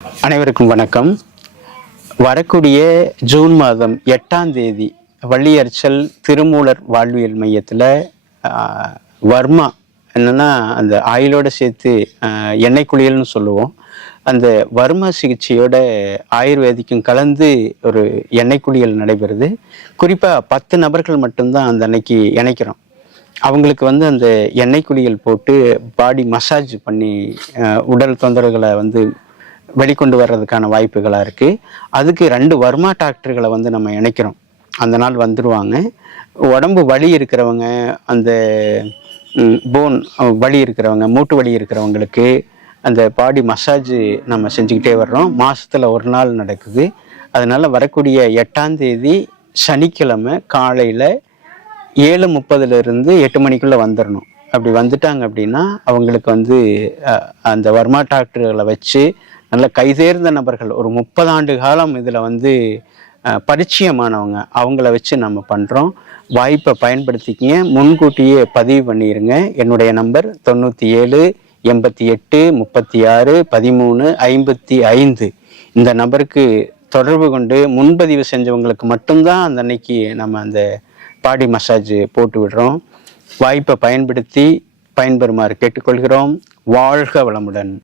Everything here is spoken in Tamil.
அனைவருக்கும் வணக்கம். வரக்கூடிய ஜூன் மாதம் 8ஆம் தேதி வள்ளியர்ச்சல் திருமூலர் வாழ்வியல் மையத்தில் வர்மா என்னன்னா அந்த ஆயிலோட சேர்த்து எண்ணெய் குளியல்னு சொல்லுவோம். அந்த வர்ம சிகிச்சையோட ஆயுர்வேதிக்கும் கலந்து ஒரு எண்ணெய் குளியல் நடைபெறுது. குறிப்பாக 10 நபர்கள் மட்டும்தான் அந்த அன்னைக்கு இணைக்கிறோம். அவங்களுக்கு அந்த எண்ணெய் குளியல் போட்டு பாடி மசாஜ் பண்ணி உடல் தொந்தரவுகளை வெளிக்கொண்டு வர்றதுக்கான வாய்ப்புகளாக இருக்குது. அதுக்கு 2 வர்மா டாக்டர்களை நம்ம இணைக்கிறோம். அந்த நாள் வந்துடுவாங்க. உடம்பு வலி இருக்கிறவங்க, அந்த போன் வலி இருக்கிறவங்க, மூட்டு வலி இருக்கிறவங்களுக்கு அந்த பாடி மசாஜ் நம்ம செஞ்சுக்கிட்டே வர்றோம். மாதத்தில் ஒரு நாள் நடக்குது. அதனால் வரக்கூடிய 8ஆம் தேதி சனிக்கிழமை காலையில் 7:30 8 மணிக்குள்ளே வந்துடணும். அப்படி வந்துட்டாங்க அப்படின்னா அவங்களுக்கு அந்த வர்மா டாக்டர்களை வச்சு நல்ல கைதேர்ந்த நபர்கள், ஒரு 30 ஆண்டு காலம் இதில் பரிச்சயமானவங்க, அவங்கள வச்சு நம்ம பண்ணுறோம். வாய்ப்பை பயன்படுத்திக்கிங்க. முன்கூட்டியே பதிவு பண்ணிடுங்க. என்னுடைய நம்பர் 97 88 36 13 55. இந்த நம்பருக்கு தொடர்பு கொண்டு முன்பதிவு செஞ்சவங்களுக்கு மட்டும்தான் அந்த அன்னைக்கு நம்ம அந்த பாடி மசாஜ் போட்டு விடுறோம். வாய்ப்பை பயன்படுத்தி பயன்பெறுமாறு கேட்டுக்கொள்கிறோம். வாழ்க வளமுடன்.